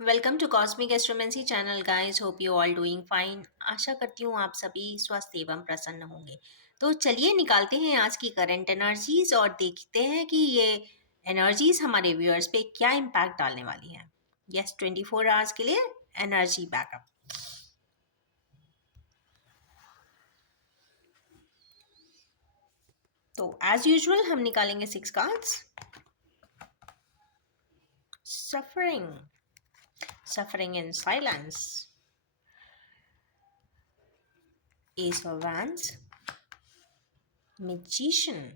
Welcome to cosmic astromancy channel guys, hope you all doing fine. आशा करती हूँ आप सभी स्वस्थ एवं प्रसन्न होंगे। तो चलिए निकालते हैं आज की करंट एनर्जीज और देखते हैं कि ये एनर्जीज हमारे व्यूअर्स पे क्या इम्पैक्ट डालने वाली हैं। यस, 24 आवर्स के लिए एनर्जी बैकअप। तो एज यूजुअल हम निकालेंगे 6 cards. Suffering, suffering in silence, S of wands, magician,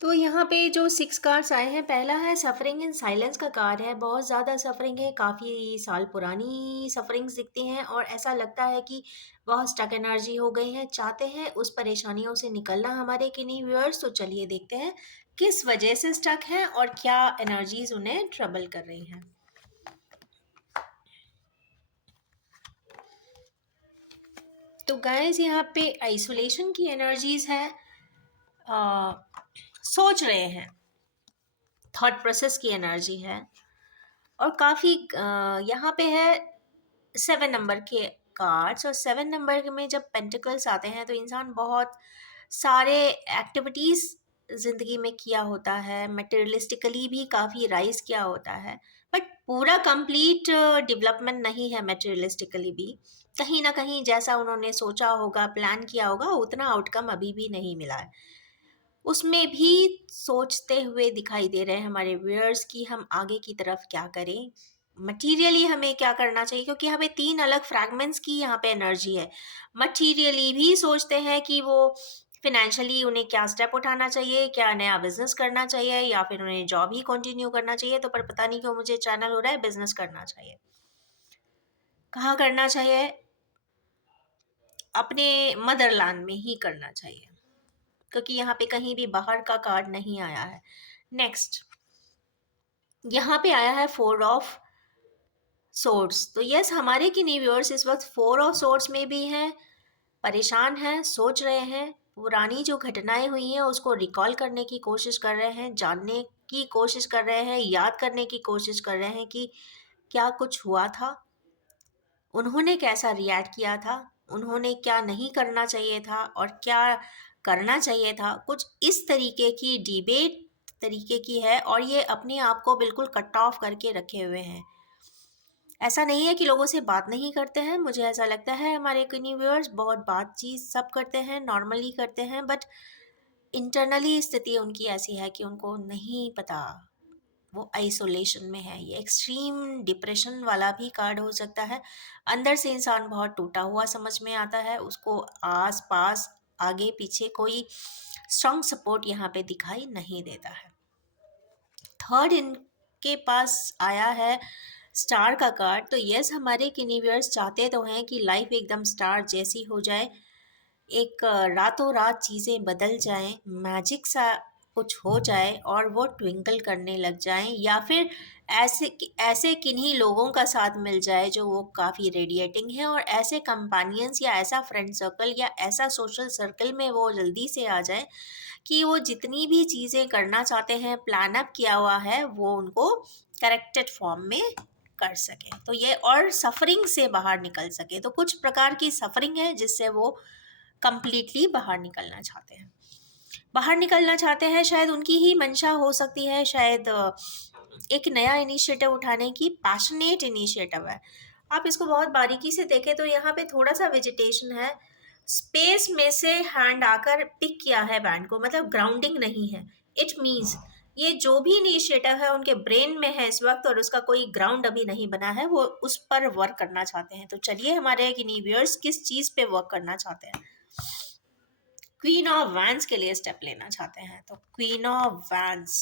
तो यहाँ पे जो 6 कार्ड्स आए हैं, पहला है सफरिंग इन साइलेंस का कार्ड है। बहुत ज़्यादा सफरिंग है, काफ़ी साल पुरानी सफरिंग्स दिखती हैं और ऐसा लगता है कि बहुत स्टक एनर्जी हो गई है, चाहते हैं उस परेशानियों से निकलना हमारे किन्हीं व्यूअर्स। तो चलिए देखते हैं किस वजह से स्टक हैं और क्या एनर्जीज उन्हें ट्रबल कर रही हैं। तो गाइस यहाँ पे आइसोलेशन की एनर्जीज है, सोच रहे हैं, थॉट प्रोसेस की एनर्जी है और काफ़ी यहाँ पे है 7 नंबर के कार्ड्स। और 7 नंबर में जब पेंटिकल्स आते हैं तो इंसान बहुत सारे एक्टिविटीज़ ज़िंदगी में किया होता है, मटेरियलिस्टिकली भी काफ़ी राइज किया होता है, बट पूरा कंप्लीट डेवलपमेंट नहीं है मटेरियलिस्टिकली भी। कहीं ना कहीं जैसा उन्होंने सोचा होगा, प्लान किया होगा, उतना आउटकम अभी भी नहीं मिला है। उसमें भी सोचते हुए दिखाई दे रहे हैं हमारे व्यूअर्स कि हम आगे की तरफ क्या करें, मटीरियली हमें क्या करना चाहिए, क्योंकि हमें 3 अलग फ्रैगमेंट्स की यहाँ पे एनर्जी है। मटीरियली भी सोचते हैं कि वो फिनेंशियली उन्हें क्या स्टेप उठाना चाहिए, क्या नया बिजनेस करना चाहिए या फिर उन्हें जॉब ही कंटिन्यू करना चाहिए। तो पर पता नहीं क्यों मुझे चैनल हो रहा है बिजनेस करना चाहिए। कहाँ करना चाहिए? अपने मदरलैंड में ही करना चाहिए, क्योंकि यहाँ पे कहीं भी बाहर का कार्ड नहीं आया है। नेक्स्ट यहाँ पे आया है 4 ऑफ सोर्ड्स। तो यस, हमारे किन्हीं व्यूअर्स इस वक्त 4 ऑफ सोर्ड्स में भी हैं, परेशान हैं, सोच रहे हैं, पुरानी जो घटनाएं हुई हैं उसको रिकॉल करने की कोशिश कर रहे हैं, जानने की कोशिश कर रहे हैं, याद करने की कोशिश कर रहे हैं कि क्या कुछ हुआ था, उन्होंने कैसा रिएक्ट किया था, उन्होंने क्या नहीं करना चाहिए था और क्या करना चाहिए था। कुछ इस तरीके की डिबेट तरीके की है और ये अपने आप को बिल्कुल कट ऑफ करके रखे हुए हैं। ऐसा नहीं है कि लोगों से बात नहीं करते हैं, मुझे ऐसा लगता है हमारे कई व्यूअर्स बहुत बातचीत सब करते हैं, नॉर्मली करते हैं, बट इंटरनली स्थिति उनकी ऐसी है कि उनको नहीं पता, वो आइसोलेशन में है। ये एक्सट्रीम डिप्रेशन वाला भी कार्ड हो सकता है। अंदर से इंसान बहुत टूटा हुआ समझ में आता है, उसको आस पास आगे पीछे कोई स्ट्रॉन्ग सपोर्ट यहाँ पे दिखाई नहीं देता है। थर्ड इनके पास आया है स्टार का कार्ड। तो यस, हमारे किनीवियर्स चाहते तो हैं कि लाइफ एकदम स्टार जैसी हो जाए, एक रातों रात चीज़ें बदल जाएं, मैजिक सा कुछ हो जाए और वो ट्विंकल करने लग जाएं, या फिर ऐसे ऐसे किन्हीं लोगों का साथ मिल जाए जो वो काफ़ी रेडिएटिंग है, और ऐसे कंपेनियंस या ऐसा फ्रेंड सर्कल या ऐसा सोशल सर्कल में वो जल्दी से आ जाए कि वो जितनी भी चीज़ें करना चाहते हैं, प्लान अप किया हुआ है, वो उनको करेक्टेड फॉर्म में कर सके, तो ये और सफरिंग से बाहर निकल सके। तो कुछ प्रकार की सफरिंग है जिससे वो कंप्लीटली बाहर निकलना चाहते हैं। बाहर निकलना चाहते हैं, शायद उनकी ही मंशा हो सकती है, शायद एक नया इनिशिएटिव उठाने की पैशनेट इनिशिएटिव है। आप इसको बहुत बारीकी से देखें तो यहाँ पे थोड़ा सा वेजिटेशन है, स्पेस में से हैंड आकर पिक किया है बैंड को, मतलब ग्राउंडिंग नहीं है। इट मीन्स ये जो भी इनिशिएटिव है उनके ब्रेन में है इस वक्त और उसका कोई ग्राउंड अभी नहीं बना है, वो उस पर वर्क करना चाहते हैं। तो चलिए हमारे व्यूअर्स किस चीज़ पे वर्क करना चाहते हैं। क्वीन ऑफ वैंस के लिए स्टेप लेना चाहते हैं। तो queen of vents,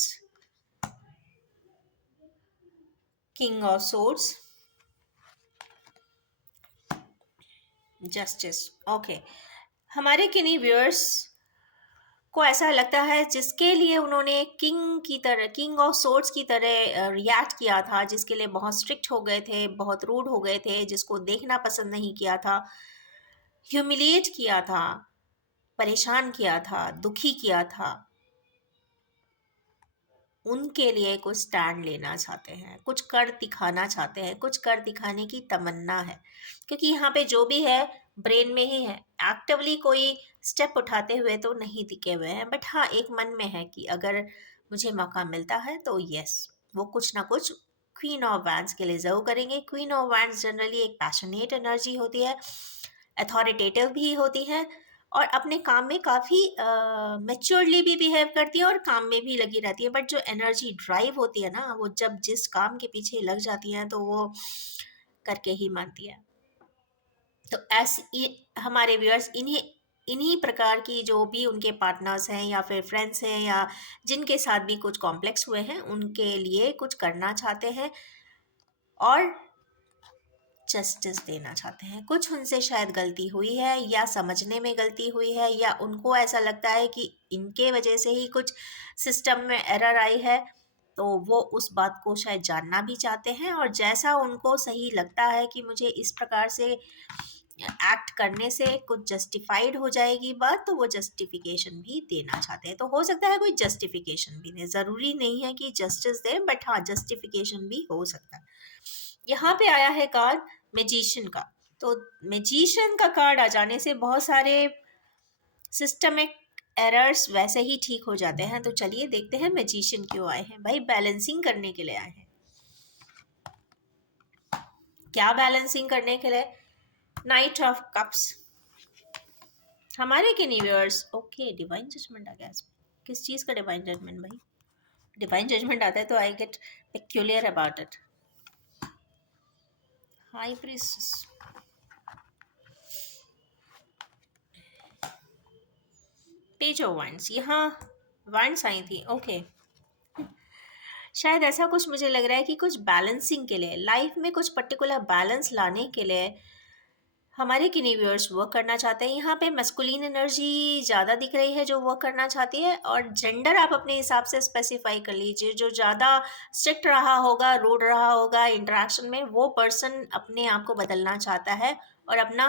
king of swords, justice. Okay, हमारे किन्हीं व्यूअर्स को ऐसा लगता है जिसके लिए उन्होंने किंग ऑफ सोर्ड्स की तरह रिएक्ट किया था, जिसके लिए बहुत स्ट्रिक्ट हो गए थे, बहुत रूड हो गए थे, जिसको देखना पसंद नहीं किया था, ह्यूमिलिएट किया था, परेशान किया था, दुखी किया था, उनके लिए कुछ स्टैंड लेना चाहते हैं, कुछ कर दिखाना चाहते हैं, कुछ कर दिखाने की तमन्ना है। क्योंकि यहाँ पे जो भी है ब्रेन में ही है, एक्टिवली कोई स्टेप उठाते हुए तो नहीं दिखे हुए हैं, बट हाँ एक मन में है कि अगर मुझे मौका मिलता है तो यस, वो कुछ ना कुछ क्वीन ऑफ वैंड्स के लिए जरूर करेंगे। क्वीन ऑफ वैंड्स जनरली एक पैशनेट एनर्जी होती है, अथॉरिटेटिव भी होती है, और अपने काम में काफ़ी मैच्योरली भी बिहेव करती है और काम में भी लगी रहती है। बट जो एनर्जी ड्राइव होती है ना, वो जब जिस काम के पीछे लग जाती है तो वो करके ही मानती है। तो हमारे व्यूअर्स इन्हीं इन्हीं प्रकार की जो भी उनके पार्टनर्स हैं या फिर फ्रेंड्स हैं या जिनके साथ भी कुछ कॉम्प्लेक्स हुए हैं, उनके लिए कुछ करना चाहते हैं और जस्टिस देना चाहते हैं। कुछ उनसे शायद गलती हुई है या समझने में गलती हुई है, या उनको ऐसा लगता है कि इनके वजह से ही कुछ सिस्टम में एरर आई है, तो वो उस बात को शायद जानना भी चाहते हैं, और जैसा उनको सही लगता है कि मुझे इस प्रकार से एक्ट करने से कुछ जस्टिफाइड हो जाएगी बात, तो वो जस्टिफिकेशन भी देना चाहते हैं। तो हो सकता है कोई जस्टिफिकेशन भी दे, ज़रूरी नहीं है कि जस्टिस दे, बट हाँ जस्टिफिकेशन भी हो सकता है। यहाँ पे आया है कार्ड मैजिशियन का। तो मैजिशियन का कार्ड आ जाने से बहुत सारे सिस्टमिक एरर्स वैसे ही ठीक हो जाते हैं। तो चलिए देखते हैं मैजिशियन क्यों आए हैं। भाई बैलेंसिंग करने के लिए आए हैं। क्या बैलेंसिंग करने के लिए? Night of cups. हमारे किन व्यूअर्स, ओके डिवाइन जजमेंट आ गया इसमें। किस चीज़ का डिवाइन जजमेंट भाई? डिवाइन जजमेंट आता है तो I get peculiar about it. High priestess, page of wands, यहाँ वांड्स आई थी, ओके। शायद ऐसा कुछ मुझे लग रहा है कि कुछ बैलेंसिंग के लिए, लाइफ में कुछ पर्टिकुलर बैलेंस लाने के लिए हमारे किन्हीं व्यूअर्स वर्क करना चाहते हैं। यहाँ पे मस्कुलिन एनर्जी ज़्यादा दिख रही है जो वर्क करना चाहती है, और जेंडर आप अपने हिसाब से स्पेसिफाई कर लीजिए। जो ज़्यादा स्ट्रिक्ट रहा होगा, रूड रहा होगा इंटरेक्शन में, वो पर्सन अपने आप को बदलना चाहता है और अपना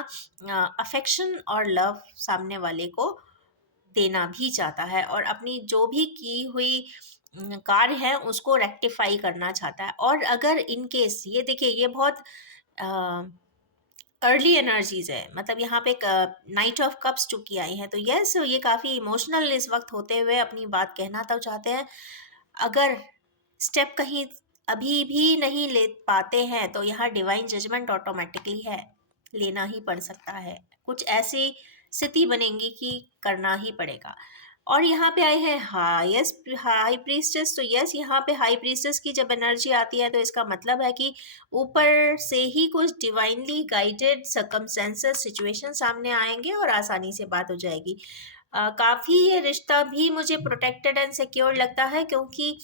अफेक्शन और लव सामने वाले को देना भी चाहता है, और अपनी जो भी की हुई कार्य है उसको रेक्टिफाई करना चाहता है। और अगर इन केस ये देखिए, ये बहुत अर्ली एनर्जीज है, मतलब यहाँ पे नाइट ऑफ कप्स चुकी आई है, तो यस ये काफ़ी इमोशनल इस वक्त होते हुए अपनी बात कहना तो चाहते हैं। अगर स्टेप कहीं अभी भी नहीं ले पाते हैं तो यहाँ डिवाइन जजमेंट ऑटोमेटिकली है, लेना ही पड़ सकता है। कुछ ऐसी स्थिति बनेगी कि करना ही पड़ेगा। और यहाँ पे आए हैं हाई प्रीस्टेस। तो यस यहाँ पे हाई प्रीस्टेस की जब एनर्जी आती है तो इसका मतलब है कि ऊपर से ही कुछ डिवाइनली गाइडेड सर्कमस्टेंसेस सिचुएशन सामने आएंगे और आसानी से बात हो जाएगी। काफ़ी ये रिश्ता भी मुझे प्रोटेक्टेड एंड सिक्योर लगता है, क्योंकि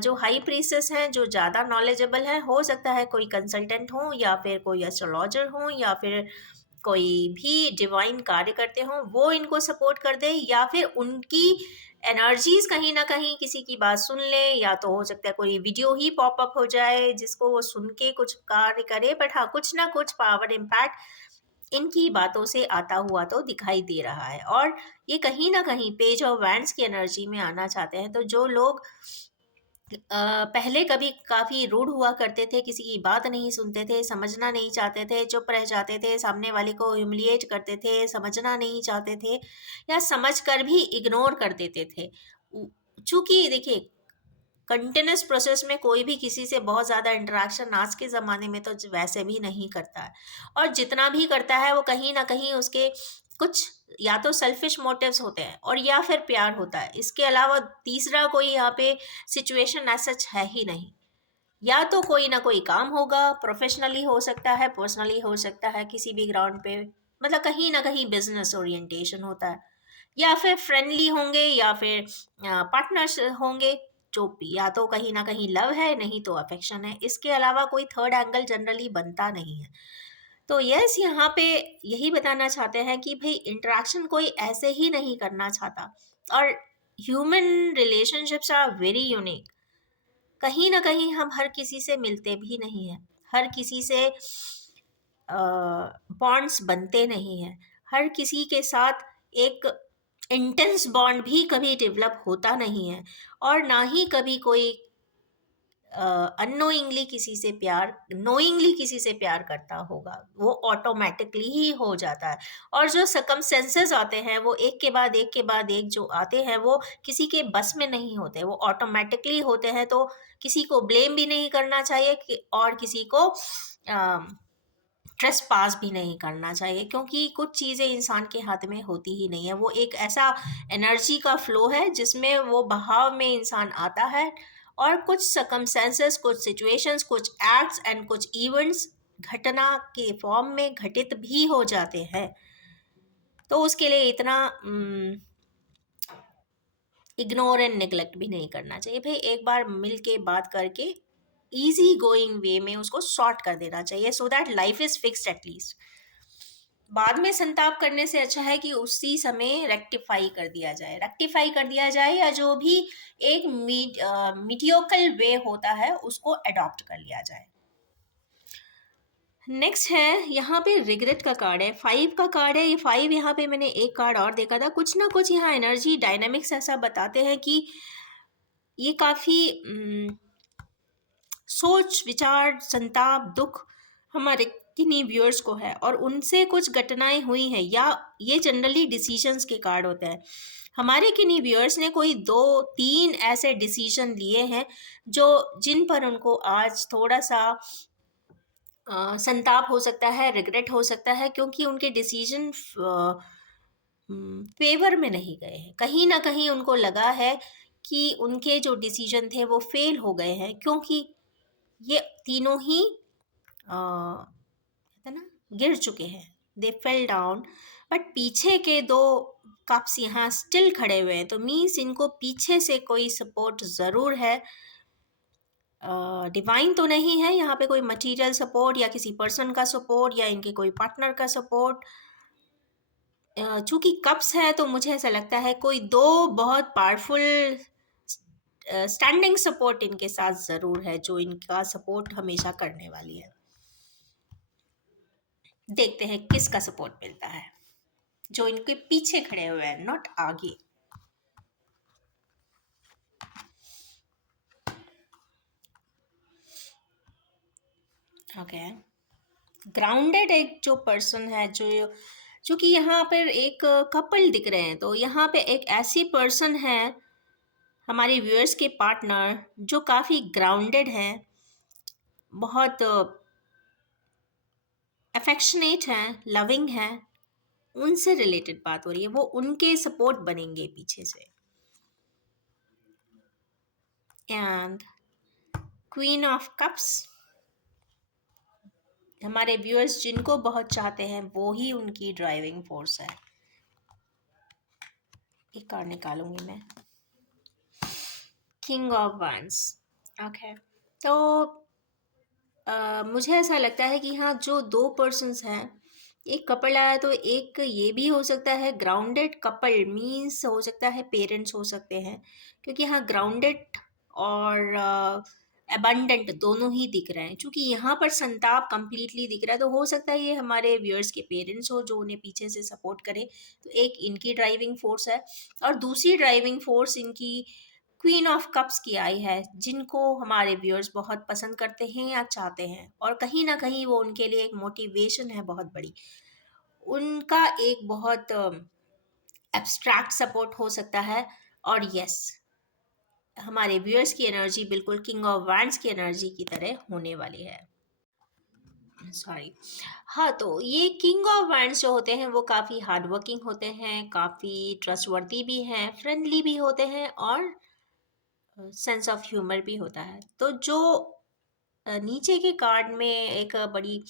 जो हाई प्रीसेस हैं, जो ज़्यादा नॉलेजेबल हैं, हो सकता है कोई कंसल्टेंट हो या फिर कोई एस्ट्रोलॉजर हो या फिर कोई भी डिवाइन कार्य करते हों, वो इनको सपोर्ट कर दे, या फिर उनकी एनर्जीज कहीं ना कहीं किसी की बात सुन ले, या तो हो सकता है कोई वीडियो ही पॉप अप हो जाए जिसको वो सुन के कुछ कार्य करे। बट हाँ कुछ ना कुछ पावर इम्पैक्ट इनकी बातों से आता हुआ तो दिखाई दे रहा है, और ये कहीं ना कहीं पेज ऑफ वैंड्स की एनर्जी में आना चाहते हैं। तो जो लोग पहले कभी काफ़ी रूड हुआ करते थे, किसी की बात नहीं सुनते थे, समझना नहीं चाहते थे, चुप रह जाते थे, सामने वाले को ह्यूमिलिएट करते थे, समझना नहीं चाहते थे, या समझ कर भी इग्नोर कर देते थे। चूंकि देखिए कंटिन्यूस प्रोसेस में कोई भी किसी से बहुत ज़्यादा इंटरेक्शन आज के ज़माने में तो वैसे भी नहीं करता है, और जितना भी करता है वो कहीं ना कहीं उसके कुछ या तो सेल्फिश मोटिव्स होते हैं और या फिर प्यार होता है। इसके अलावा तीसरा कोई यहाँ पे सिचुएशन ऐसा सच है ही नहीं। या तो कोई ना कोई काम होगा, प्रोफेशनली हो सकता है, पर्सनली हो सकता है, किसी भी ग्राउंड पे, मतलब कहीं ना कहीं बिजनेस ओरिएंटेशन होता है, या फिर फ्रेंडली होंगे या फिर पार्टनर्स होंगे, जो भी या तो कहीं ना कहीं लव है, नहीं तो अफेक्शन है। इसके अलावा कोई थर्ड एंगल जनरली बनता नहीं है। तो यस, यहाँ पे यही बताना चाहते हैं कि भाई इंटरेक्शन कोई ऐसे ही नहीं करना चाहता, और human relationships are very unique. कहीं ना कहीं हम हर किसी से मिलते भी नहीं हैं, हर किसी से बॉन्ड्स बनते नहीं हैं, हर किसी के साथ एक इंटेंस बॉन्ड भी कभी डेवलप होता नहीं है, और ना ही कभी कोई अननोइंगली किसी से प्यार, नोइंगली किसी से प्यार करता होगा। वो ऑटोमेटिकली ही हो जाता है। और जो सर्कमस्टेंसेस आते हैं वो एक के बाद एक के बाद एक जो आते हैं, वो किसी के बस में नहीं होते, वो ऑटोमेटिकली होते हैं। तो किसी को ब्लेम भी नहीं करना चाहिए और किसी को ट्रेस पास भी नहीं करना चाहिए, क्योंकि कुछ चीज़ें इंसान के हाथ में होती ही नहीं है। वो एक ऐसा एनर्जी का फ्लो है जिसमें वो बहाव में इंसान आता है, और कुछ सर्कमस्टेंसेस, कुछ सिचुएशंस, कुछ एक्ट्स एंड कुछ इवेंट्स घटना के फॉर्म में घटित भी हो जाते हैं। तो उसके लिए इतना इग्नोर एंड निगलेक्ट भी नहीं करना चाहिए। भाई एक बार मिल के बात करके इजी गोइंग वे में उसको सॉर्ट कर देना चाहिए, so that life is fixed at least. बाद में संताप करने से अच्छा है कि उसी समय रेक्टिफाई कर दिया जाए, या जो भी एक मीडियोकल वे होता है उसको अडॉप्ट कर लिया जाए। नेक्स्ट है यहाँ पे रिग्रेट का कार्ड है, 5 का कार्ड है। ये 5 यहाँ पे मैंने एक कार्ड और देखा था, कुछ ना कुछ यहाँ एनर्जी डायनामिक्स ऐसा बताते हैं कि ये काफ़ी सोच विचार, संताप, दुख हमारे किन्हीं व्यूअर्स को है, और उनसे कुछ घटनाएं हुई हैं, या ये जनरली डिसीजंस के कार्ड होते हैं। हमारे किन्हीं व्यूअर्स ने कोई 2-3 ऐसे डिसीजन लिए हैं जो जिन पर उनको आज थोड़ा सा संताप हो सकता है, रिग्रेट हो सकता है, क्योंकि उनके डिसीजन फेवर में नहीं गए हैं। कहीं ना कहीं उनको लगा है कि उनके जो डिसीजन थे वो फेल हो गए हैं, क्योंकि ये तीनों ही कहते हैं ना, गिर चुके हैं, दे फेल डाउन। बट पीछे के 2 कप्स यहाँ स्टिल खड़े हुए हैं, तो मीन्स इनको पीछे से कोई सपोर्ट ज़रूर है। डिवाइन तो नहीं है यहाँ पे, कोई मटेरियल सपोर्ट या किसी पर्सन का सपोर्ट या इनके कोई पार्टनर का सपोर्ट। चूंकि कप्स है तो मुझे ऐसा लगता है कोई 2 बहुत पावरफुल स्टैंडिंग सपोर्ट इनके साथ ज़रूर है, जो इनका सपोर्ट हमेशा करने वाली है। देखते हैं किसका सपोर्ट मिलता है, जो इनके पीछे खड़े हुए हैं, नॉट आगे। ओके, ग्राउंडेड एक जो पर्सन है, जो चूंकि यहाँ पर एक कपल दिख रहे हैं, तो यहाँ पे एक ऐसी पर्सन है, हमारे व्यूअर्स के पार्टनर, जो काफ़ी ग्राउंडेड है, बहुत अफेक्शनेट हैं, लविंग हैं। उनसे रिलेटेड बात हो रही है, वो उनके सपोर्ट बनेंगे पीछे से। एंड क्वीन ऑफ कप्स, हमारे व्यूअर्स जिनको बहुत चाहते हैं वो ही उनकी ड्राइविंग फोर्स है। एक कार्ड निकालूंगी मैं, किंग ऑफ wands। ओके, तो मुझे ऐसा लगता है कि हाँ, जो 2 पर्सन्स हैं, एक कपल आया, तो एक ये भी हो सकता है ग्राउंडेड कपल, मीन्स हो सकता है पेरेंट्स हो सकते हैं, क्योंकि हाँ ग्राउंडेड और अबंडेंट दोनों ही दिख रहे हैं। क्योंकि यहाँ पर संताप कंप्लीटली दिख रहा है, तो हो सकता है ये हमारे व्यूअर्स के पेरेंट्स हो जो उन्हें पीछे से सपोर्ट करे। तो एक इनकी ड्राइविंग फोर्स है, और दूसरी ड्राइविंग फोर्स इनकी क्वीन ऑफ कप्स की आई है, जिनको हमारे व्यूअर्स बहुत पसंद करते हैं या चाहते हैं, और कहीं ना कहीं वो उनके लिए एक मोटिवेशन है बहुत बड़ी। उनका एक बहुत एब्स्ट्रैक्ट सपोर्ट हो सकता है। और यस, हमारे व्यूअर्स की एनर्जी बिल्कुल किंग ऑफ वैंड्स की एनर्जी की तरह होने वाली है। सॉरी। हाँ, तो ये किंग ऑफ वैंड्स जो होते हैं वो काफ़ी हार्ड वर्किंग होते हैं, काफ़ी ट्रस्टवर्दी भी हैं, फ्रेंडली भी होते हैं, और सेंस ऑफ ह्यूमर भी होता है। तो जो नीचे के कार्ड में एक बड़ी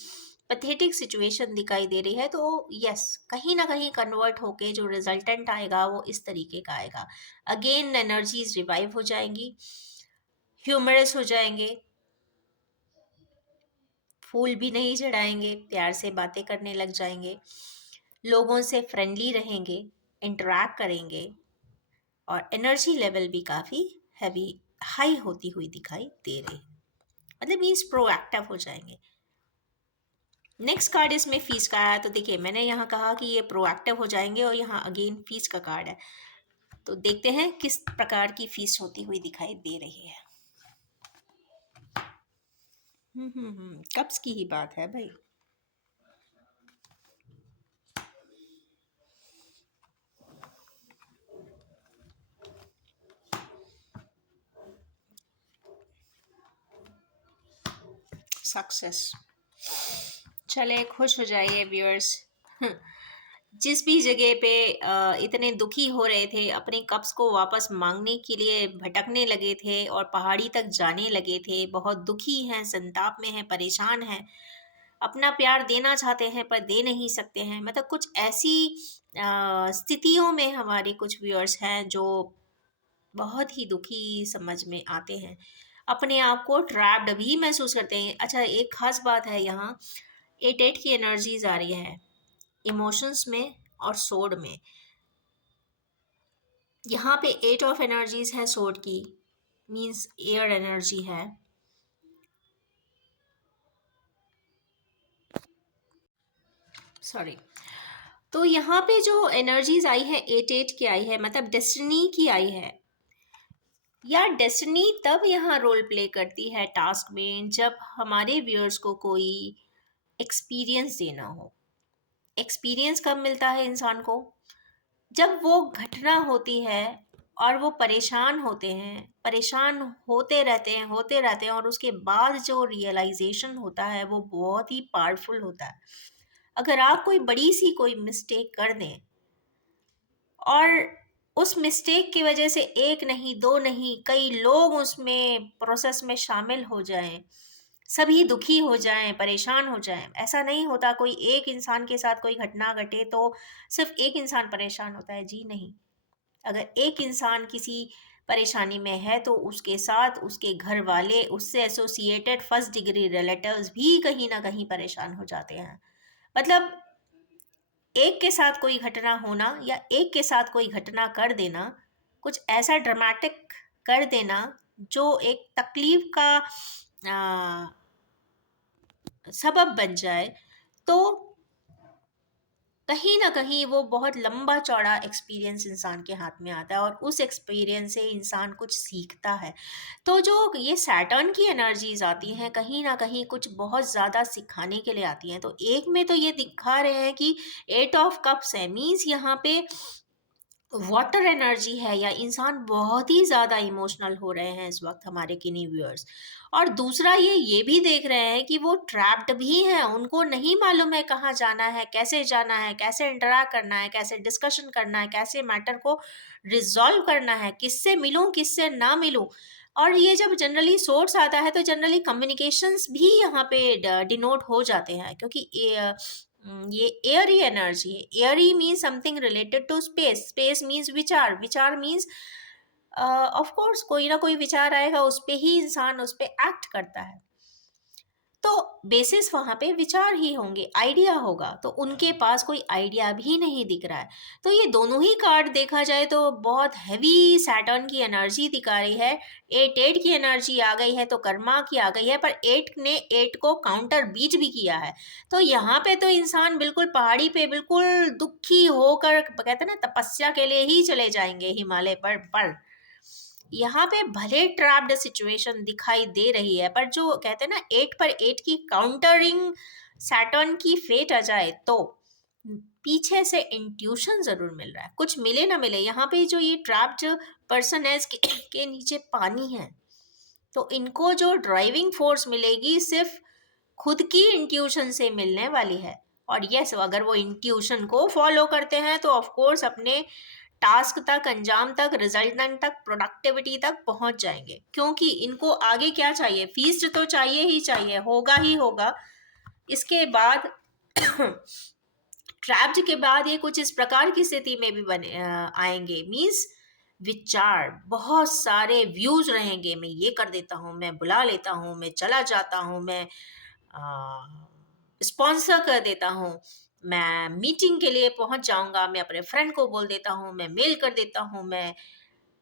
पैथेटिक सिचुएशन दिखाई दे रही है, तो यस, कहीं ना कहीं कन्वर्ट होके जो रिजल्टेंट आएगा वो इस तरीके का आएगा। अगेन एनर्जीज रिवाइव हो जाएंगी, ह्यूमरस हो जाएंगे, फूल भी नहीं चढ़ाएंगे, प्यार से बातें करने लग जाएंगे, लोगों से फ्रेंडली रहेंगे, इंटरेक्ट करेंगे, और एनर्जी लेवल भी काफ़ी हैवी, हाई होती हुई दिखाई दे रही है। मतलब मीन्स प्रोएक्टिव हो जाएंगे। नेक्स्ट कार्ड इसमें फीस का आया, तो देखिए मैंने यहाँ कहा कि ये प्रोएक्टिव हो जाएंगे, और यहाँ अगेन फीस का कार्ड है। तो देखते हैं किस प्रकार की फीस होती हुई दिखाई दे रही है। कप्स की ही बात है भाई। सक्सेस। चले खुश हो जाइए व्यूअर्स। जिस भी जगह पे इतने दुखी हो रहे थे, अपने कप्स को वापस मांगने के लिए भटकने लगे थे और पहाड़ी तक जाने लगे थे, बहुत दुखी हैं, संताप में हैं, परेशान हैं, अपना प्यार देना चाहते हैं पर दे नहीं सकते हैं। मतलब कुछ ऐसी स्थितियों में हमारे कुछ व्यूअर्स हैं जो बहुत ही दुखी समझ में आते हैं, अपने आप को ट्रैप्ड भी महसूस करते हैं। अच्छा, एक खास बात है यहाँ, एट एट की एनर्जीज आ रही है इमोशंस में और सोड में। यहाँ पे एट ऑफ एनर्जीज है सोड की, मींस एयर एनर्जी है। सॉरी। तो यहाँ पे जो एनर्जीज आई है एट एट की आई है, मतलब डेस्टिनी की आई है। या डेस्टिनी तब यहाँ रोल प्ले करती है टास्क में जब हमारे व्यूअर्स को कोई एक्सपीरियंस देना हो। एक्सपीरियंस कब मिलता है इंसान को? जब वो घटना होती है और वो परेशान होते हैं, परेशान होते रहते हैं, और उसके बाद जो रियलाइजेशन होता है वो बहुत ही पावरफुल होता है। अगर आप कोई बड़ी सी कोई मिस्टेक कर दें और उस मिस्टेक की वजह से एक नहीं, दो नहीं, कई लोग उसमें प्रोसेस में शामिल हो जाएं, सभी दुखी हो जाएं, परेशान हो जाएं। ऐसा नहीं होता कोई एक इंसान के साथ कोई घटना घटे तो सिर्फ एक इंसान परेशान होता है, जी नहीं। अगर एक इंसान किसी परेशानी में है तो उसके साथ उसके घर वाले, उससे एसोसिएटेड फर्स्ट डिग्री रिलेटिव्स भी कहीं ना कहीं परेशान हो जाते हैं। मतलब एक के साथ कोई घटना होना या एक के साथ कोई घटना कर देना, कुछ ऐसा ड्रामेटिक कर देना जो एक तकलीफ का सबब बन जाए, तो कहीं ना कहीं वो बहुत लंबा चौड़ा एक्सपीरियंस इंसान के हाथ में आता है, और उस एक्सपीरियंस से इंसान कुछ सीखता है। तो जो ये सैटर्न की एनर्जीज आती हैं, कहीं ना कहीं कुछ बहुत ज़्यादा सिखाने के लिए आती हैं। तो एक में तो ये दिखा रहे हैं कि एट ऑफ कप्स है, मीन्स यहाँ पे वाटर एनर्जी है, या इंसान बहुत ही ज़्यादा इमोशनल हो रहे हैं इस वक्त हमारे किन्हीं व्यूअर्स। और दूसरा ये भी देख रहे हैं कि वो ट्रैप्ड भी हैं, उनको नहीं मालूम है कहाँ जाना है, कैसे जाना है, कैसे इंटरेक्ट करना है, कैसे डिस्कशन करना है, कैसे मैटर को रिजॉल्व करना है, किससे मिलूं किससे ना मिलूं। और ये जब जनरली सोर्स आता है तो जनरली कम्युनिकेशंस भी यहाँ पे डिनोट हो जाते हैं, क्योंकि ये एयरी एनर्जी है। Airy means something related to space, space means विचार, विचार मीन्स ऑफ कोर्स कोई ना कोई विचार आएगा, उस पे ही इंसान उस पे एक्ट करता है। तो बेसिस वहां पे विचार ही होंगे, आइडिया होगा, तो उनके पास कोई आइडिया भी नहीं दिख रहा है। तो ये दोनों ही कार्ड देखा जाए तो बहुत हैवी सैटर्न की एनर्जी दिखा रही है। एट एट की एनर्जी आ गई है तो कर्मा की आ गई है, पर एट ने एट को काउंटर बीट भी किया है। तो यहाँ पे तो इंसान बिल्कुल पहाड़ी पे बिल्कुल दुखी होकर, कहते हैं ना, तपस्या के लिए ही चले जाएंगे हिमालय पर यहाँ पे भले ट्रैप्ड सिचुएशन दिखाई दे रही है, पर जो कहते हैं ना, एट पर एट की काउंटरिंग सैटर्न की फेट आ जाए तो पीछे से इंट्यूशन जरूर मिल रहा है। कुछ मिले ना मिले, यहाँ पे जो ये ट्रैप्ड पर्सन है इसके के नीचे पानी है, तो इनको जो ड्राइविंग फोर्स मिलेगी सिर्फ खुद की इंट्यूशन से मिलने वाली है। और यस, अगर वो इंट्यूशन को फॉलो करते हैं तो ऑफ कोर्स अपने टास्क तक, अंजाम तक, रिजल्टेंट तक, प्रोडक्टिविटी तक पहुंच जाएंगे। क्योंकि इनको आगे क्या चाहिए? फीस्ट तो चाहिए ही चाहिए, होगा ही होगा। इसके बाद ट्रैप्ड के बाद ये कुछ इस प्रकार की स्थिति में भी आएंगे, मीन्स विचार, बहुत सारे व्यूज रहेंगे, मैं ये कर देता हूँ, मैं बुला लेता हूँ, मैं चला जाता हूँ, मैं स्पॉन्सर कर देता हूँ, मैं मीटिंग के लिए पहुंच जाऊंगा, मैं अपने फ्रेंड को बोल देता हूँ, मैं मेल कर देता हूँ, मैं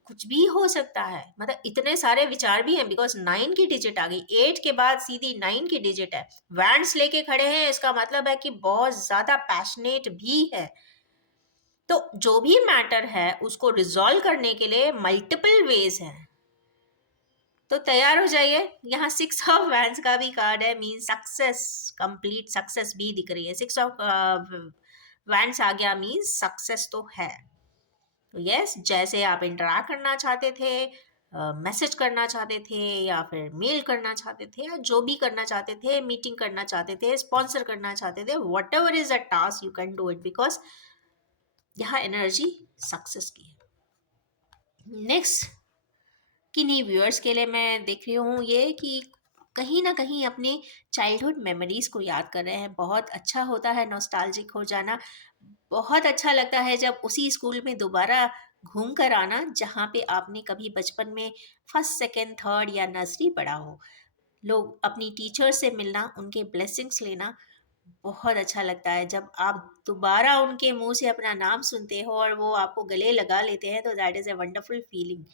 कुछ भी हो सकता है। मतलब इतने सारे विचार भी हैं, बिकॉज 9 की डिजिट आ गई, 8 के बाद सीधी 9 की डिजिट है। वैंड्स लेके खड़े हैं, इसका मतलब है कि बहुत ज्यादा पैशनेट भी है। तो जो भी मैटर है उसको रिजॉल्व करने के लिए मल्टीपल वेज हैं। तो तैयार हो जाइए। यहाँ 6 ऑफ वैंड्स का भी कार्ड है, मीन सक्सेस, कंप्लीट सक्सेस भी दिख रही है। 6 ऑफ वैंड्स आ गया, मीन सक्सेस तो है। तो यस, जैसे आप इंटरैक्ट करना चाहते थे, मैसेज करना चाहते थे, या फिर मेल करना चाहते थे, या जो भी करना चाहते थे, मीटिंग करना चाहते थे, स्पॉन्सर करना चाहते थे, what ever is a task you can do it, because यहाँ एनर्जी सक्सेस की है। नेक्स्ट, किन्हीं व्यूअर्स के लिए मैं देख रही हूँ ये कि कहीं ना कहीं अपने चाइल्डहुड मेमोरीज को याद कर रहे हैं। बहुत अच्छा होता है नॉस्टैल्जिक हो जाना। बहुत अच्छा लगता है जब उसी स्कूल में दोबारा घूम कर आना जहाँ पे आपने कभी बचपन में फर्स्ट सेकंड थर्ड या नर्सरी पढ़ा हो। लोग अपनी टीचर से मिलना, उनके ब्लेसिंग्स लेना बहुत अच्छा लगता है। जब आप दोबारा उनके मुंह से अपना नाम सुनते हो और वो आपको गले लगा लेते हैं, तो that is a wonderful feeling.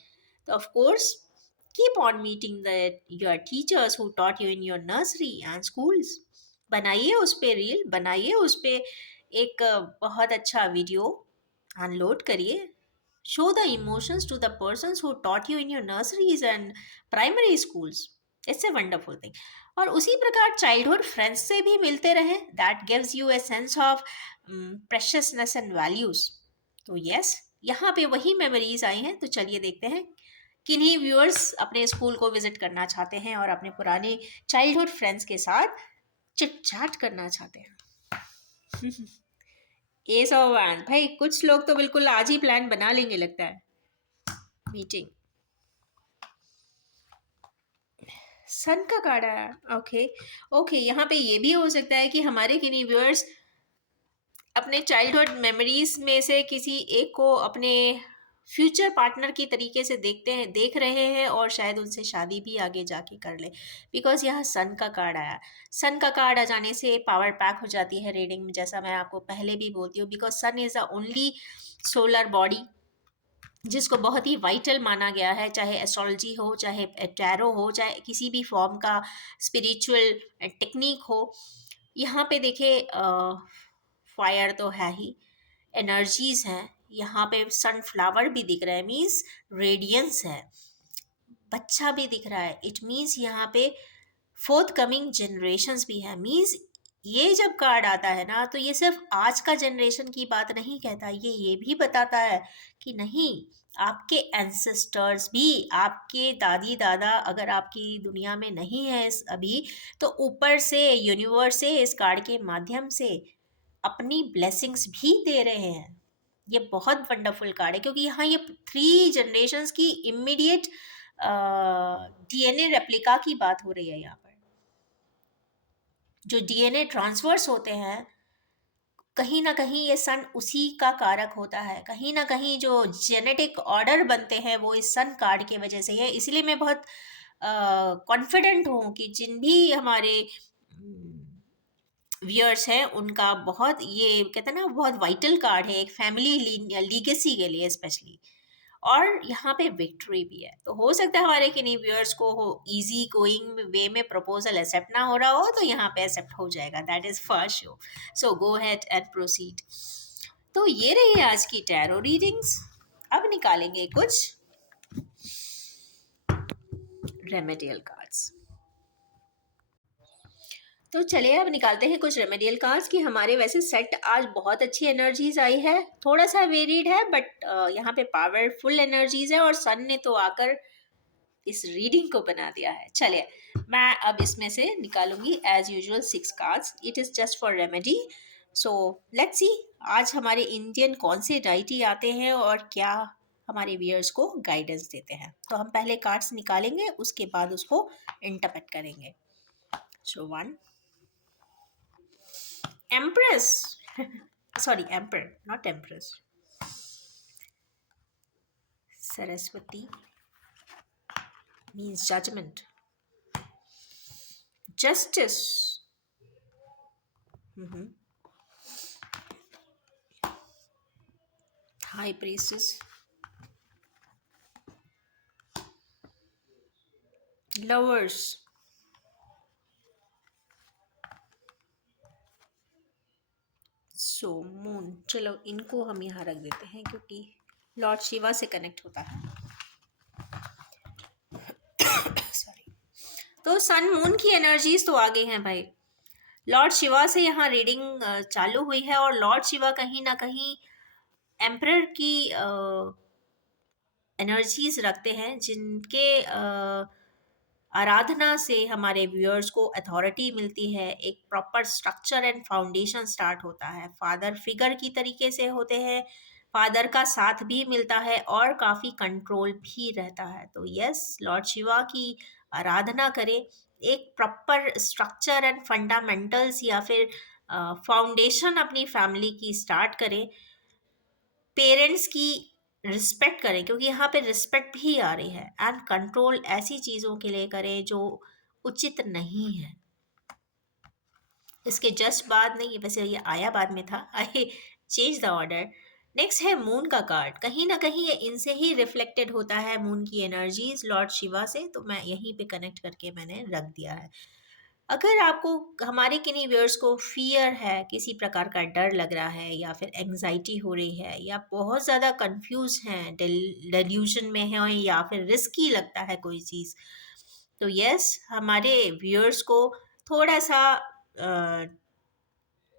तो of course keep on meeting the your teachers who taught you in your nursery and schools। बनाइए उस पे रील, बनाइए उस पे एक बहुत अच्छा वीडियो अनलोड करिए। Show the emotions to the persons who taught you in your nurseries and primary schools। It's a wonderful thing. और उसी प्रकार चाइल्डहुड फ्रेंड्स से भी मिलते रहे, that gives you a sense of preciousness and values. तो yes, यहाँ पे वही मेमोरीज आई हैं। तो चलिए देखते हैं किन्हीं व्यूअर्स अपने स्कूल को विजिट करना चाहते हैं और अपने पुराने चाइल्डहुड फ्रेंड्स के साथ चिट चैट करना चाहते हैं। एस ऑफ वैंड, भाई कुछ लोग तो बिल्कुल आज ही प्लान बना लेंगे लगता है मीटिंग। सन का कार्ड आया, ओके। ओके, यहाँ पे ये भी हो सकता है कि हमारे किन्हीं व्यूअर्स अपने चाइल्डहुड मेमोरीज में से किसी एक को अपने फ्यूचर पार्टनर की तरीके से देखते हैं, देख रहे हैं, और शायद उनसे शादी भी आगे जाके कर ले। बिकॉज यहाँ सन का कार्ड आया। सन का कार्ड आ जाने से पावर पैक हो जाती है रीडिंग में, जैसा मैं आपको पहले भी बोलती हूँ, because sun is the only solar body जिसको बहुत ही वाइटल माना गया है। चाहे एस्ट्रोलॉजी हो, चाहे टैरो हो, चाहे किसी भी फॉर्म का स्पिरिचुअल टेक्निक हो, यहाँ पे देखिए फायर तो है ही, एनर्जीज हैं। यहाँ पे सनफ्लावर भी दिख रहा है, मीन्स रेडियंस है। बच्चा भी दिख रहा है, इट मीन्स यहाँ पे फोर्थ कमिंग जनरेशन्स भी है। मीन्स ये जब कार्ड आता है ना, तो ये सिर्फ आज का जनरेशन की बात नहीं कहता, ये भी बताता है कि नहीं, आपके एंसेस्टर्स भी, आपके दादी दादा अगर आपकी दुनिया में नहीं है अभी, तो ऊपर से यूनिवर्स से इस कार्ड के माध्यम से अपनी ब्लेसिंग्स भी दे रहे हैं। ये बहुत वंडरफुल कार्ड है, क्योंकि यहाँ ये 3 जनरेशन्स की इमीडिएट डीएनए रेप्लिका की बात हो रही है। यहाँ पर जो डीएनए ट्रांसफर्स होते हैं, कहीं ना कहीं ये सन उसी का कारक होता है। कहीं ना कहीं जो जेनेटिक ऑर्डर बनते हैं वो इस सन कार्ड की वजह से है। इसलिए मैं बहुत कॉन्फिडेंट हूँ कि जिन भी हमारे व्यूअर्स हैं उनका बहुत, ये कहते हैं ना, बहुत वाइटल कार्ड है एक फैमिली लीगेसी के लिए स्पेशली। और यहाँ पे विक्ट्री भी है। तो हो सकता है हमारे किन्हीं व्यूअर्स को हो इजी गोइंग वे में प्रपोजल एक्सेप्ट ना हो रहा हो, तो यहाँ पे एक्सेप्ट हो जाएगा, that is first show. So go head and proceed. तो ये रही आज की टैरो रीडिंग्स। अब निकालेंगे कुछ रेमेडियल कार्ड्स। तो चलिए अब निकालते हैं कुछ रेमेडियल कार्ड्स कि हमारे वैसे सेट आज बहुत अच्छी एनर्जीज आई है, थोड़ा सा वेरिड है, बट यहाँ पे पावरफुल एनर्जीज है, और सन ने तो आकर इस रीडिंग को बना दिया है। चलिए मैं अब इसमें से निकालूंगी as usual 6 cards. It is just for remedy. So let's see आज हमारे इंडियन कौन से डाइटी आते हैं और क्या हमारे व्यूअर्स को गाइडेंस देते हैं। तो हम पहले कार्ड्स निकालेंगे, उसके बाद उसको इंटरप्रेट करेंगे। सो 1 empress, sorry emperor not empress, Saraswati means judgment, justice, high priestess, lovers, so moon. चलो इनको हम यहाँ रख देते हैं क्योंकि लॉर्ड शिवा से कनेक्ट होता है। सॉरी। तो सन मून की एनर्जीज तो आगे हैं भाई। लॉर्ड शिवा से यहाँ रीडिंग चालू हुई है और लॉर्ड शिवा कहीं ना कहीं एम्परर की एनर्जीज रखते हैं, जिनके आराधना से हमारे व्यूअर्स को अथॉरिटी मिलती है, एक proper structure and foundation start होता है, फादर फिगर की तरीके से होते हैं, फादर का साथ भी मिलता है और काफ़ी कंट्रोल भी रहता है। तो यस, लॉर्ड शिवा की आराधना करें, एक प्रॉपर स्ट्रक्चर एंड फंडामेंटल्स या फिर फाउंडेशन अपनी फैमिली की स्टार्ट करें, पेरेंट्स की रिस्पेक्ट करें क्योंकि यहाँ पे रिस्पेक्ट भी आ रही है, एंड कंट्रोल ऐसी चीज़ों के लिए करें जो उचित नहीं है। इसके जस्ट बाद नहीं, वैसे ये आया बाद में था, I change the order. Next है मून का कार्ड। कहीं ना कहीं ये इनसे ही रिफ्लेक्टेड होता है, मून की एनर्जीज लॉर्ड शिवा से, तो मैं यहीं पे कनेक्ट करके मैंने रख दिया है। अगर आपको, हमारे किन्हीं व्यूअर्स को फियर है, किसी प्रकार का डर लग रहा है या फिर एंग्जाइटी हो रही है या बहुत ज़्यादा कंफ्यूज हैं, डेल्यूजन में है या फिर रिस्की लगता है कोई चीज़, तो यस, हमारे व्यूअर्स को थोड़ा सा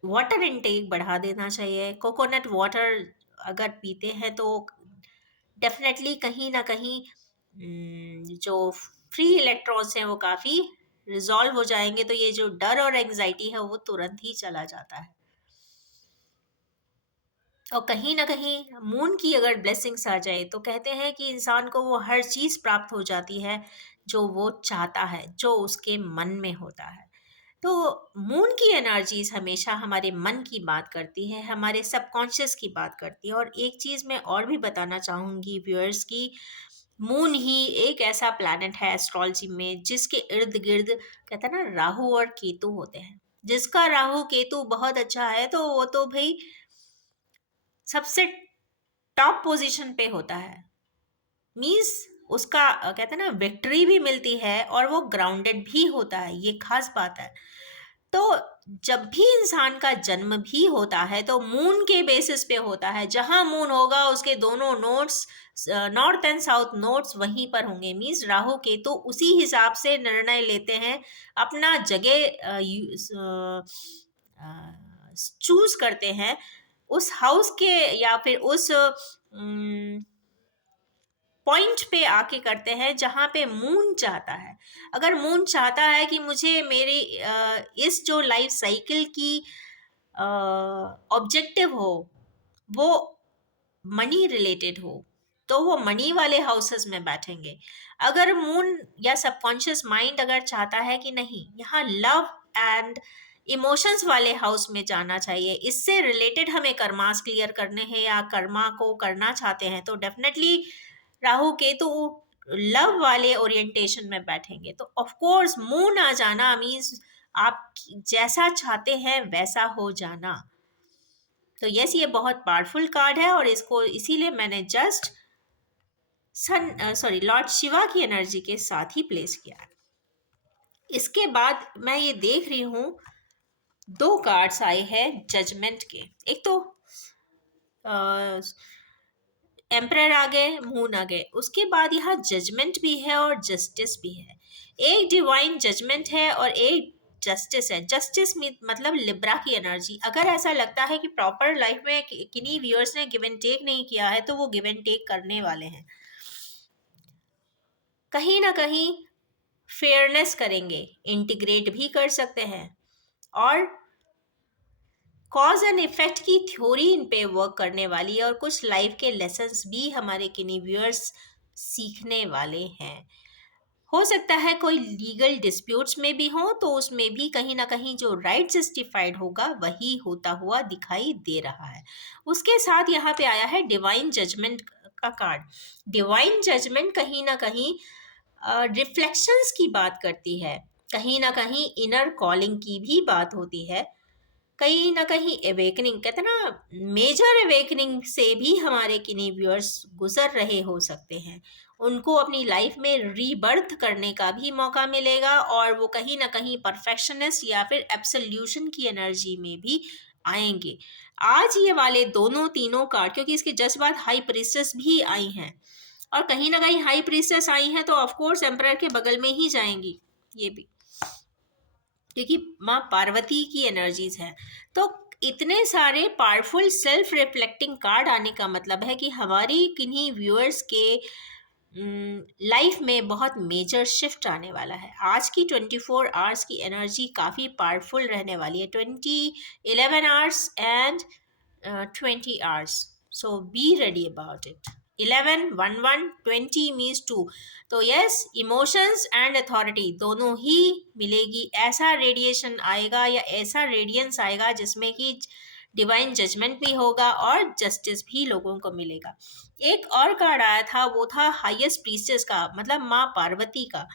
वाटर इनटेक बढ़ा देना चाहिए। कोकोनट वाटर अगर पीते हैं तो डेफिनेटली कहीं ना कहीं जो फ्री इलेक्ट्रॉन्स हैं वो काफ़ी रिजॉल्व हो जाएंगे, तो ये जो डर और एंग्जाइटी है वो तुरंत ही चला जाता है। और कहीं ना कहीं मून की अगर ब्लेसिंग्स आ जाए तो कहते हैं कि इंसान को वो हर चीज़ प्राप्त हो जाती है जो वो चाहता है, जो उसके मन में होता है। तो मून की एनर्जीज हमेशा हमारे मन की बात करती है, हमारे सबकॉन्शियस की बात करती है। और एक चीज़ मैं और भी बताना चाहूँगी व्यूअर्स की, मून ही एक ऐसा प्लैनेट है एस्ट्रोलॉजी में जिसके इर्द गिर्द कहते हैं ना राहु और केतु होते हैं। जिसका राहु केतु बहुत अच्छा है तो वो तो भाई सबसे टॉप पोजीशन पे होता है, मीन्स उसका कहते हैं ना विक्ट्री भी मिलती है और वो ग्राउंडेड भी होता है, ये खास बात है। तो जब भी इंसान का जन्म भी होता है तो मून के बेसिस पे होता है, जहां मून होगा उसके दोनों notes, north and south notes वहीं पर होंगे, मीन्स राहु केतु उसी हिसाब से निर्णय लेते हैं, अपना जगह चूज करते हैं उस हाउस के या फिर उस पॉइंट पे आके करते हैं जहाँ पे मून चाहता है। अगर मून चाहता है कि मुझे मेरी इस जो लाइफ साइकिल की ऑब्जेक्टिव हो वो मनी रिलेटेड हो, तो वो मनी वाले हाउसेस में बैठेंगे। अगर मून या सबकॉन्शियस माइंड अगर चाहता है कि नहीं, यहाँ लव एंड इमोशंस वाले हाउस में जाना चाहिए, इससे रिलेटेड हमें कर्मास क्लियर करने हैं या कर्मा को करना चाहते हैं, तो डेफिनेटली राहु केतु लव वाले ओरिएंटेशन में बैठेंगे। तो ऑफ कोर्स मून आ जाना मीन्स आप जैसा चाहते हैं वैसा हो जाना। तो यस, ये बहुत पावरफुल कार्ड है और इसको इसीलिए मैंने जस्ट लॉर्ड शिवा की एनर्जी के साथ ही प्लेस किया है। इसके बाद मैं ये देख रही हूँ दो कार्ड्स आए हैं जजमेंट के। एक तो एम्परर आ गए, मून आ गए, उसके बाद यहाँ जजमेंट भी है और जस्टिस भी है। एक डिवाइन जजमेंट है और एक जस्टिस है। जस्टिस मतलब लिब्रा की एनर्जी। अगर ऐसा लगता है कि प्रॉपर लाइफ में किन्हीं व्यूअर्स ने गिव एंड टेक नहीं किया है तो वो गिव एंड टेक करने वाले हैं, कहीं ना कहीं फेयरनेस करेंगे, इंटीग्रेट भी कर सकते हैं और कॉज एंड इफेक्ट की थ्योरी इन पे वर्क करने वाली है और कुछ लाइफ के लेसन्स भी हमारे किन्हीं व्यूअर्स सीखने वाले हैं। हो सकता है कोई लीगल डिस्प्यूट्स में भी हो तो उसमें भी कहीं ना कहीं जो राइट जस्टिफाइड होगा वही होता हुआ दिखाई दे रहा है। उसके साथ यहाँ पे आया है डिवाइन जजमेंट का कार्ड। डिवाइन जजमेंट कहीं ना कहीं रिफ्लेक्शंस की बात करती है, कहीं ना कहीं इनर कॉलिंग की भी बात होती है। कहीं ना कहीं अवेकनिंग, कहते हैं ना, मेजर अवेकनिंग से भी हमारे किन्हीं व्यूअर्स गुजर रहे हो सकते हैं। उनको अपनी लाइफ में रीबर्थ करने का भी मौका मिलेगा, और वो कहीं ना कहीं परफेक्शनिस्ट या फिर एब्सोल्यूशन की एनर्जी में भी आएंगे। आज ये वाले दोनों तीनों कार्ड, क्योंकि इसके जस्ट बाद हाई प्रीस्टेस भी आई हैं, और कहीं ना कहीं हाई प्रीस्टेस आई हैं तो ऑफ कोर्स एम्परर के बगल में ही जाएंगी ये भी, क्योंकि माँ पार्वती की एनर्जीज हैं। तो इतने सारे पावरफुल सेल्फ रिफ्लेक्टिंग कार्ड आने का मतलब है कि हमारी किन्हीं व्यूअर्स के लाइफ में बहुत मेजर शिफ्ट आने वाला है। आज की 24 आवर्स की एनर्जी काफ़ी पावरफुल रहने वाली है, 11 hours and 20 hours. So be ready about it. 11 11 20 means 2। तो यस, इमोशंस एंड अथॉरिटी दोनों ही मिलेगी। ऐसा रेडिएशन आएगा या ऐसा रेडियंस आएगा जिसमें कि डिवाइन जजमेंट भी होगा और जस्टिस भी लोगों को मिलेगा। एक और कार्ड आया था, वो था हाईएस्ट प्रीस्टेस का, मतलब माँ पार्वती का।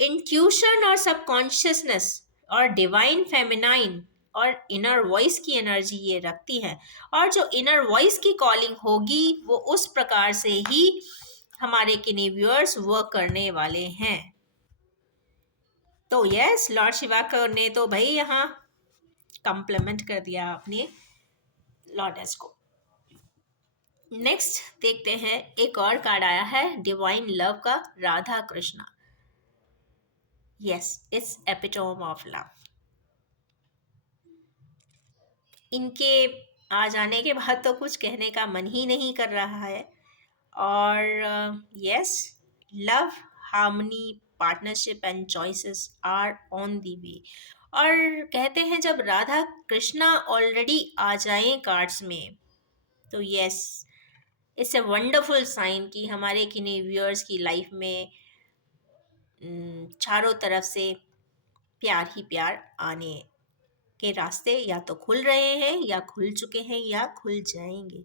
इंट्यूशन और सबकॉन्शियसनेस और डिवाइन फेमिनाइन और इनर वॉइस की एनर्जी ये रखती है। और जो इनर वॉइस की कॉलिंग होगी वो उस प्रकार से ही हमारे किन्हीं व्यूअर्स वर्क करने वाले हैं। तो यस, लॉर्ड शिवा ने तो भाई यहाँ कॉम्प्लीमेंट कर दिया अपने लॉर्डेस को। नेक्स्ट देखते हैं, एक और कार्ड आया है डिवाइन लव का, Radha Krishna. Yes, it's epitome of love. इनके आ जाने के बाद तो कुछ कहने का मन ही नहीं कर रहा है। और yes, love, harmony, partnership and choices are on the way. और कहते हैं जब राधा कृष्णा ऑलरेडी आ जाएं कार्ड्स में, तो yes, it's a wonderful sign कि हमारे किन्हीं व्यूअर्स की लाइफ में चारों तरफ से प्यार ही प्यार आने के रास्ते या तो खुल रहे हैं या खुल चुके हैं या खुल जाएंगे।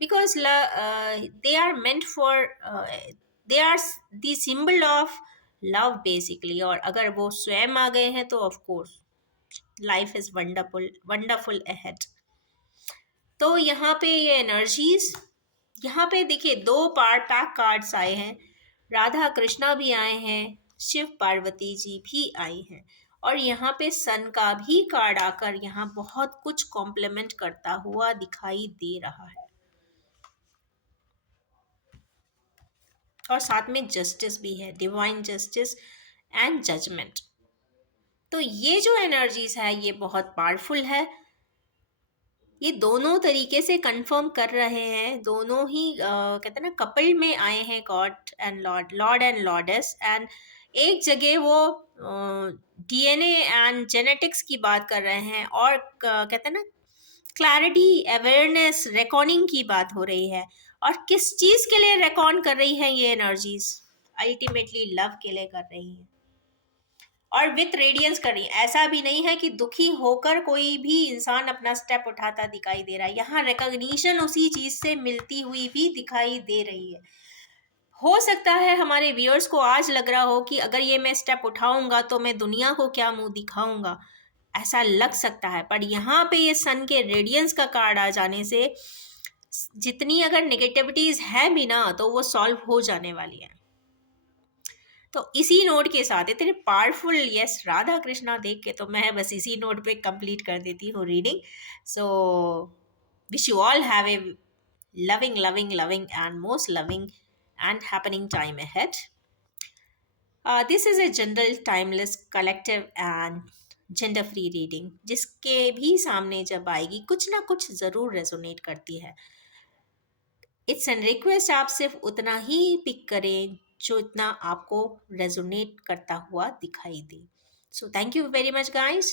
Because they are meant for, they are the symbol of love basically. और अगर वो स्वयं आ गए हैं तो of course life is wonderful, wonderful ahead. तो यहाँ पे ये एनर्जीज, यहाँ पे देखिए दो पार्ट पैक कार्ड्स आए हैं, राधा कृष्णा भी आए हैं, शिव पार्वती जी भी आई हैं, और यहाँ पे सन का भी कार्ड आकर यहाँ बहुत कुछ कॉम्प्लीमेंट करता हुआ दिखाई दे रहा है। और साथ में जस्टिस भी है, डिवाइन जस्टिस एंड जजमेंट। तो ये जो एनर्जीज है ये बहुत पावरफुल है। ये दोनों तरीके से कंफर्म कर रहे हैं, दोनों ही कहते हैं ना कपल में आए हैं, god and lord, lord and lordess. And एक जगह वो डीएनए एंड जेनेटिक्स की बात कर रहे हैं, और कहते हैं ना क्लैरिटी, अवेयरनेस, रिकॉर्डिंग की बात हो रही है। और किस चीज़ के लिए रिकॉर्ड कर रही हैं ये एनर्जीज? अल्टीमेटली लव के लिए कर रही हैं, और विथ रेडियंस कर रही है। ऐसा भी नहीं है कि दुखी होकर कोई भी इंसान अपना स्टेप उठाता दिखाई दे रहा है, यहाँ रिकॉग्निशन उसी चीज से मिलती हुई भी दिखाई दे रही है। हो सकता है हमारे व्यूअर्स को आज लग रहा हो कि अगर ये मैं स्टेप उठाऊंगा तो मैं दुनिया को क्या मुंह दिखाऊंगा, ऐसा लग सकता है। पर यहाँ पे ये सन के रेडियंस का कार्ड आ जाने से जितनी अगर नेगेटिविटीज है भी ना, तो वो सॉल्व हो जाने वाली है। तो इसी नोट के साथ इतने पावरफुल यस राधा कृष्णा देख के तो मैं बस इसी नोट पे कंप्लीट कर देती हूँ reading. So wish you all have a loving loving loving and most loving and happening time ahead. This is a general timeless collective and gender free reading, जिसके भी सामने जब आएगी कुछ ना कुछ ज़रूर रेजोनेट करती है। इट्स एन रिक्वेस्ट, आप सिर्फ उतना ही पिक करें जो इतना आपको रेजोनेट करता हुआ दिखाई दे। So thank you very much guys.